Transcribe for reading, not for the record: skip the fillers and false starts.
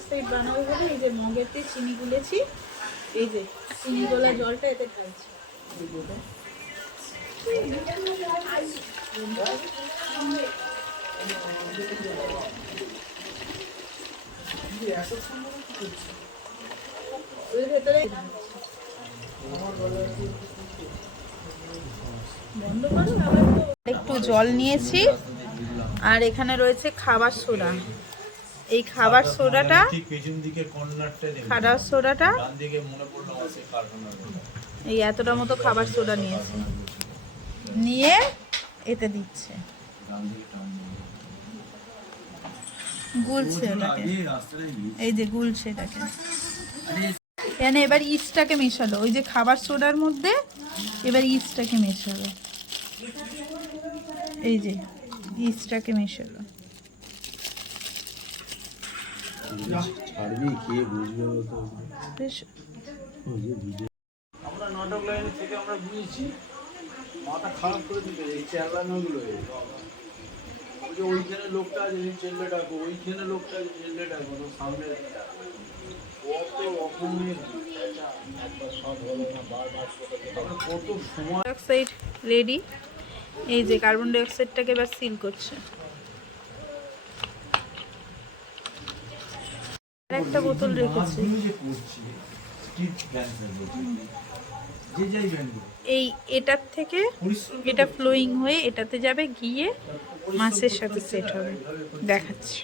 Oxide বানাবো বলে এই যে মগেতে চিনি গুলেছি, এই যে চিনি গলা জলটা এতে ঢালছি। ওই ভেতরে বন্ধ করো। একটু জল নিয়েছি আর এখানে রয়েছে খাবার সোডা। এই খাবার সোডাটা এই এতটা মতো খাবার সোডা নিয়েছে, নিয়ে এতে দিচ্ছে, গুলছে ওটাকে, এই যে গুলছে এটাকে। এখানে এবার ইস্টটাকে মেশালো, ওই যে খাবার সোডার মধ্যে এবার ইস্টটাকে মেশালো, এই যে ইস্টটাকে মেশালো। আমরা নাটক লাইনে থেকে আমরা বুঝেছি মাথা খারাপ করে দিতে এই চেল্লানোগুলো। ওই যে ওইখানে লোকটা আছে চেল্লে ডাকো, ওইখানে লোকটা আছে চেল্লে ডাকো, সামনে কত রকমের কত সময়। Dioxide ready. এই যে কার্বন ডাইঅক্সাইডটাকে এবার সিল করছে। একটা বোতল রেখেছি, এই এটার থেকে এটা ফ্লোয়িং হয়ে এটাতে যাবে, গিয়ে মাছের সাথে সেট হবে, দেখাচ্ছি।